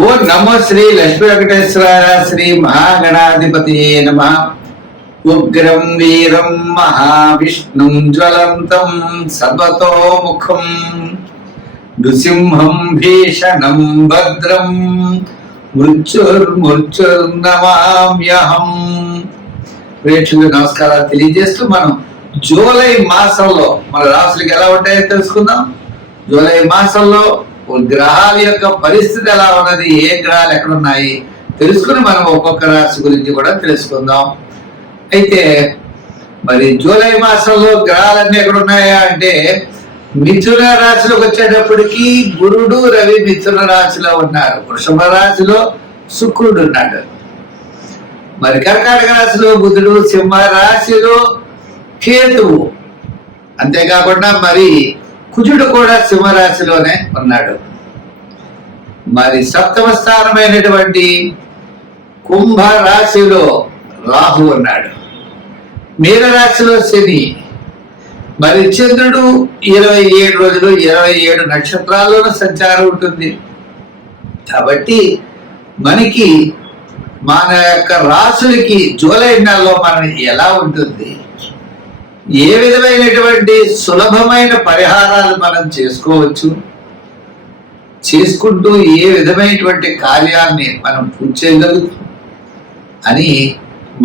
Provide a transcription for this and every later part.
ఓ నమో శ్రీ లక్ష్మీ వెంకటేశ్వర శ్రీ మహాగణాధిపతి నమ. ఉగ్రం వీరం మహావిష్ణుం జ్వలంతం సర్వతోముఖం నృసింహం భీషణం భద్రం మృత్యుర్నమామ్యహం. ప్రేక్షకులకు నమస్కారాలు తెలియజేస్తూ మనం జూలై మాసంలో మన రాశులకు ఎలా ఉంటాయో తెలుసుకుందాం. జూలై మాసంలో గ్రహాల యొక్క పరిస్థితి ఎలా ఉన్నది, ఏ గ్రహాలు ఎక్కడ ఉన్నాయి తెలుసుకుని మనం ఒక్కొక్క రాశి గురించి కూడా తెలుసుకుందాం. అయితే మరి జూలై మాసంలో గ్రహాలన్నీ ఎక్కడ ఉన్నాయా అంటే మిథున రాశిలోకి వచ్చేటప్పటికి గురుడు రవి మిథున రాశిలో ఉన్నారు. వృషభ రాశిలో శుక్రుడు ఉన్నాడు. మరి కర్కాటక రాశిలో బుధుడు, సింహ రాశిలో కేతువు, అంతేకాకుండా మరి కుజుడు కూడా సింహరాశిలోనే ఉన్నాడు. మరి సప్తమ స్థానమైనటువంటి కుంభ రాశిలో రాహు ఉన్నాడు. మీనరాశిలో శని. మరి చంద్రుడు 27 రోజులు 27 నక్షత్రాల్లోనూ సంచారం ఉంటుంది. కాబట్టి మనకి మన యొక్క రాశులకి జూలై నెలలో మనం ఎలా ఉంటుంది, ఏ విధమైనటువంటి సులభమైన పరిహారాలు మనం చేసుకోవచ్చు, చేసుకుంటూ ఏ విధమైనటువంటి కార్యాన్ని మనం పూర్తి చేయగలుగుతాం అని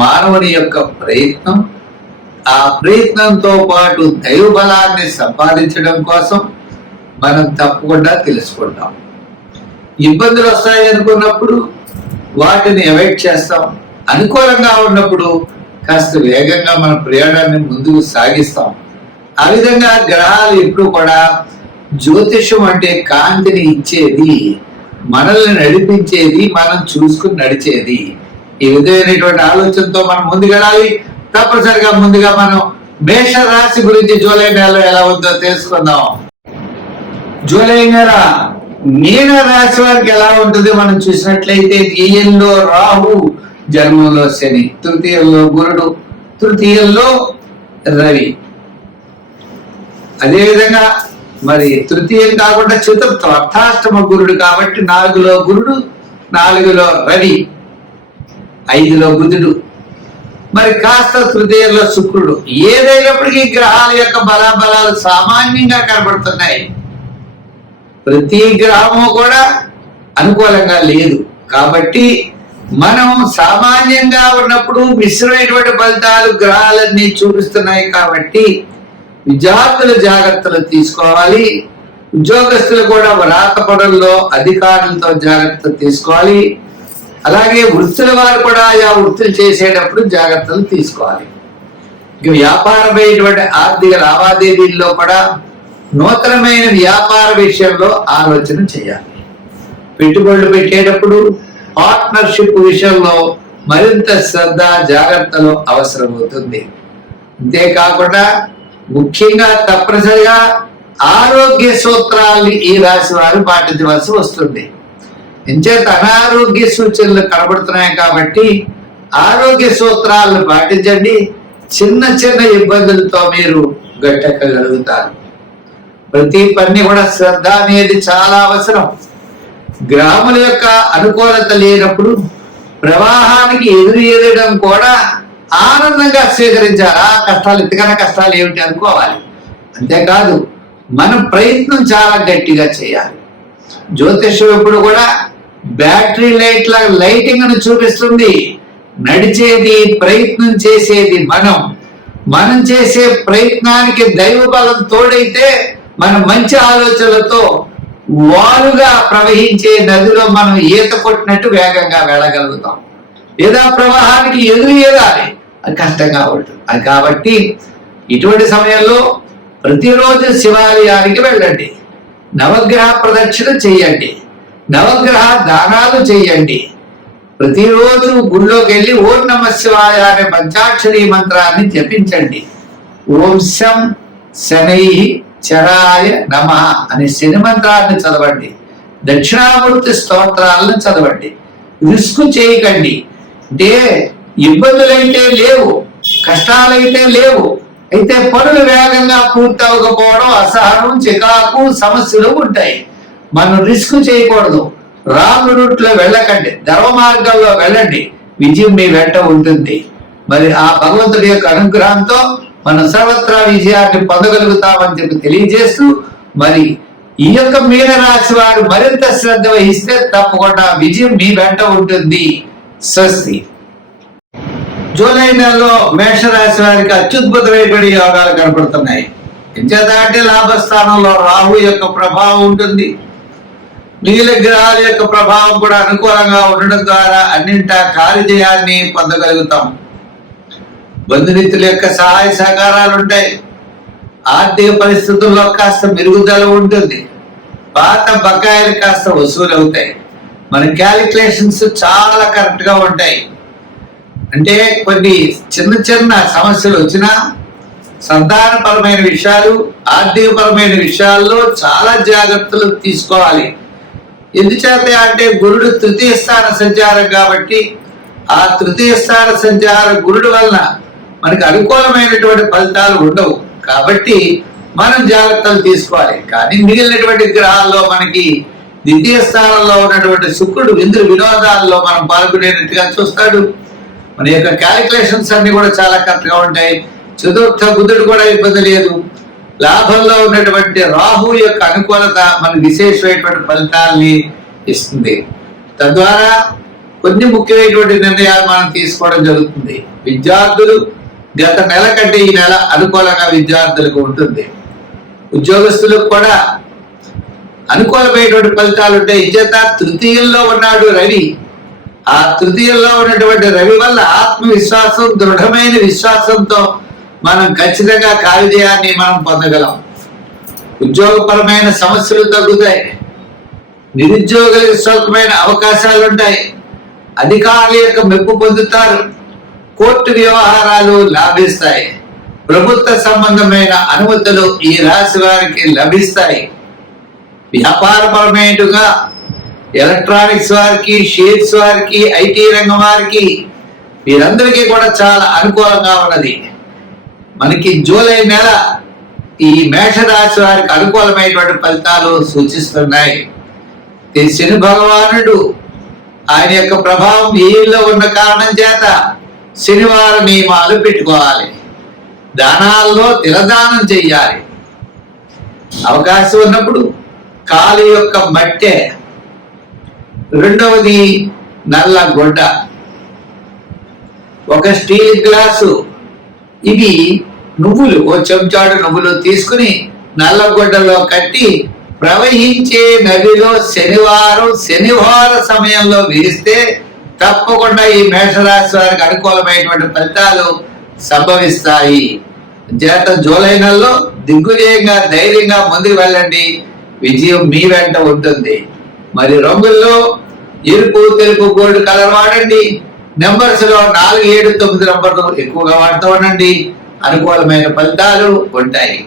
మానవుని యొక్క ప్రయత్నం. ఆ ప్రయత్నంతో పాటు దైవ బలాన్ని సంపాదించడం కోసం మనం తప్పకుండా తెలుసుకుంటాం. ఇబ్బందులు వస్తాయి అనుకున్నప్పుడు వాటిని అవాయిడ్ చేస్తాం. అనుకూలంగా ఉన్నప్పుడు కాస్త వేగంగా మన ప్రయాణాన్ని ముందుకు సాగిస్తాం. ఆ విధంగా గ్రహాలు ఎప్పుడు కూడా జ్యోతిషం అంటే కాంతిని ఇచ్చేది, మనల్ని నడిపించేది, మనం చూసుకుని నడిచేది. ఈ విధమైనటువంటి ఆలోచనతో మనం ముందుకెళ్ళాలి. తప్పనిసరిగా ముందుగా మనం మేష రాశి గురించి జూలై నెలలో ఎలా ఉందో తెలుసుకుందాం. జూలై నెల మీన రాశి వారికి ఎలా ఉంటుంది మనం చూసినట్లయితే వ్యయంలో రాహు, జన్మంలో శని, తృతీయంలో గురుడు, తృతీయంలో రవి. అదేవిధంగా మరి తృతీయం కాకుండా చతుర్థం అర్థాష్టమ గురుడు కాబట్టి 4లో గురుడు, 4లో రవి, 5లో బుధుడు, మరి కాస్త తృతీయంలో శుక్రుడు. ఏదైనప్పటికీ గ్రహాల యొక్క బలాబలాలు సామాన్యంగా కనబడుతున్నాయి. ప్రతి గ్రహము కూడా అనుకూలంగా లేదు. కాబట్టి మనం సామాన్యంగా ఉన్నప్పుడు మిశ్రమైనటువంటి ఫలితాలు గ్రహాలన్నీ చూపిస్తున్నాయి. కాబట్టి విద్యార్థులు జాగ్రత్తలు తీసుకోవాలి. ఉద్యోగస్తులు కూడా రాతపడంలో అధికారులతో జాగ్రత్తలు తీసుకోవాలి. అలాగే వృత్తుల వారు కూడా ఆయా వృత్తులు చేసేటప్పుడు జాగ్రత్తలు తీసుకోవాలి. ఇక వ్యాపారమైనటువంటి ఆర్థిక లావాదేవీల్లో కూడా నూతనమైన వ్యాపార విషయంలో ఆలోచన చేయాలి. పెట్టుబడులు పెట్టేటప్పుడు పార్ట్నర్షిప్ విషయంలో మరింత శ్రద్ధ, జాగ్రత్తలు అవసరమవుతుంది. అంతేకాకుండా ముఖ్యంగా తప్పనిసరిగా ఆరోగ్య సూత్రాల్ని ఈ రాశి వారు పాటించవలసి వస్తుంది. ఎంచేత అనారోగ్య సూచనలు కనబడుతున్నాయి కాబట్టి ఆరోగ్య సూత్రాలను పాటించండి. చిన్న చిన్న ఇబ్బందులతో మీరు గట్టెక్కగలుగుతారు. ప్రతి పని కూడా శ్రద్ధ అనేది చాలా అవసరం. గ్రహముల యొక్క అనుకూలత లేనప్పుడు ప్రవాహానికి ఎదురడం కూడా ఆనందంగా స్వీకరించాలి. ఆ కష్టాలు ఎంతకన్నా కష్టాలు ఏమిటి అనుకోవాలి. అంతేకాదు మనం ప్రయత్నం చాలా గట్టిగా చేయాలి. జ్యోతిషం ఎప్పుడు కూడా బ్యాటరీ లైట్ల లైటింగ్ ను చూపిస్తుంది. నడిచేది, ప్రయత్నం చేసేది మనం చేసే ప్రయత్నానికి దైవ బలం తోడైతే మనం మంచి ఆలోచనలతో వాలుగా ప్రవహించే నదిలో మనం ఈత కొట్టినట్టు వేగంగా వెళ్ళగలుగుతాం. లేదా ప్రవాహానికి ఎదురయ్యేదాలి, అది కష్టంగా ఉంటుంది. అది కాబట్టి ఇటువంటి సమయంలో ప్రతిరోజు శివాలయానికి వెళ్ళండి, నవగ్రహ ప్రదక్షిణ చేయండి, నవగ్రహ దానాలు చేయండి. ప్రతిరోజు గుళ్ళోకి వెళ్ళి ఓం నమః శివాయ అనే పంచాక్షరీ మంత్రాన్ని జపించండి. ఓం శం శనై చరాయ నమః అనే శని మంత్రాన్ని చదవండి. దక్షిణామూర్తి స్తోత్రాలను చదవండి. రిస్క్ చేయకండి. అంటే ఇబ్బందులైతే లేవు, కష్టాలైతే లేవు, అయితే పనులు వేగంగా పూర్తి అవ్వకపోవడం, అసహనం, చికాకు, సమస్యలు ఉంటాయి. మనం రిస్క్ చేయకూడదు. రాంగ్ రూట్ లో వెళ్ళకండి, ధర్మ మార్గంలో వెళ్ళండి, విజయం మీ వెంట ఉంటుంది. మరి ఆ భగవంతుడి యొక్క అనుగ్రహంతో మనం సర్వత్రా విజయాన్ని పొందగలుగుతామని చెప్పి తెలియజేస్తూ, మరి ఈ యొక్క మీనరాశి వారు మరింత శ్రద్ధ వహిస్తే తప్పకుండా విజయం మీ వెంట ఉంటుంది. స్వస్తి. జూలై నెలలో మేషరాశి వారికి అత్యద్భుతమైనటువంటి యోగాలు కనపడుతున్నాయి. అంటే లాభస్థానంలో రాహు యొక్క ప్రభావం ఉంటుంది. మిగిలిన గ్రహాల యొక్క ప్రభావం కూడా అనుకూలంగా ఉండడం ద్వారా అన్నింటా కార్యజయాన్ని పొందగలుగుతాం. బంధుమిత్రుల యొక్క సహాయ సహకారాలు ఉంటాయి. ఆర్థిక పరిస్థితుల్లో కాస్త మెరుగుదల ఉంటుంది. పాత బకాయిలు కాస్త వసూలు అవుతాయి. మన క్యాలిక్యులేషన్స్ చాలా కరెక్ట్ గా ఉంటాయి. అంటే కొన్ని చిన్న చిన్న సమస్యలు వచ్చినా సంతానపరమైన విషయాలు, ఆర్థికపరమైన విషయాల్లో చాలా జాగ్రత్తలు తీసుకోవాలి. ఎందుచేత అంటే గురుడు తృతీయ స్థాన సంచారం కాబట్టి ఆ తృతీయ స్థాన సంచార గురుడు వలన మనకి అనుకూలమైనటువంటి ఫలితాలు ఉండవు. కాబట్టి మనం జాగ్రత్తలు తీసుకోవాలి. కానీ మిగిలినటువంటి గ్రహాల్లో మనకి ద్వితీయ స్థానంలో ఉన్నటువంటి శుక్రుడు విందు వినోదాల్లో మనం పాల్గొనేటట్టుగా చూస్తాడు. మన యొక్క క్యాలిక్యులేషన్స్ అన్ని కూడా చాలా కరెక్ట్ గా ఉంటాయి. చతుర్థ బుధుడు కూడా ఇబ్బంది లేదు. లాభంలో ఉన్నటువంటి రాహు యొక్క అనుకూలత మనకు విశేషమైనటువంటి ఫలితాలని ఇస్తుంది. తద్వారా కొన్ని ముఖ్యమైనటువంటి నిర్ణయాలు మనం తీసుకోవడం జరుగుతుంది. విద్యార్థులు గత నెల కంటే ఈ నెల అనుకూలంగా విద్యార్థులకు ఉంటుంది. ఉద్యోగస్తులకు కూడా అనుకూలమైనటువంటి ఫలితాలు ఉంటాయి. ఇచేత తృతీయంలో ఉన్నాడు రవి. ఆ తృతీయంలో ఉన్నటువంటి రవి వల్ల ఆత్మవిశ్వాసం, దృఢమైన విశ్వాసంతో మనం ఖచ్చితంగా కార్యజయాన్ని మనం పొందగలం. ఉద్యోగపరమైన సమస్యలు తగ్గుతాయి. నిరుద్యోగులకు స్వల్పమైన అవకాశాలు ఉంటాయి. అధికారుల యొక్క మెప్పు పొందుతారు. కోర్టు వ్యవహారాలు లాభిస్తాయి. ప్రభుత్వ సంబంధమైన అనుమతులు ఈ రాశి వారికి లభిస్తాయి. వ్యాపారపరమైనగా ఎలక్ట్రానిక్స్ వారికి, షేర్స్ వారికి, ఐటీ రంగం వారికి వీరందరికీ కూడా చాలా అనుకూలంగా ఉన్నది. మనకి జూలై నెల ఈ మేషరాశి వారికి అనుకూలమైనటువంటి ఫలితాలు సూచిస్తున్నాయి. శని భగవానుడు ఆయన యొక్క ప్రభావం ఏళ్ళలో ఉన్న కారణం చేత శనివారం నియమాలు పెట్టుకోవాలి. దానాల్లో తిలదానం చెయ్యాలి. అవకాశం ఉన్నప్పుడు కాలు యొక్క మట్టె, రెండవది నల్ల గొడ్డ, ఒక స్టీల్ గ్లాసు, ఇవి నువ్వులు, ఓ చెంచాడు నువ్వులు తీసుకుని నల్లగొడ్డలో కట్టి ప్రవహించే నదిలో శనివార సమయంలో వేస్తే తప్పకుండా ఈ మేషరాశి వారికి అనుకూలమైనటువంటి ఫలితాలు సంభవిస్తాయి. చేత జూలై నెలలో దిగ్విజయంగా ధైర్యంగా ముందుకు వెళ్ళండి. విజయం మీ వెంట ఉంటుంది. మరి రంగుల్లో ఎరుపు, తెలుపు, గోల్డ్ కలర్ వాడండి. నెంబర్స్ లో 4, 7, 9 నంబర్లు ఎక్కువగా వాడుతూ ఉండండి. అనుకూలమైన ఫలితాలు ఉంటాయి.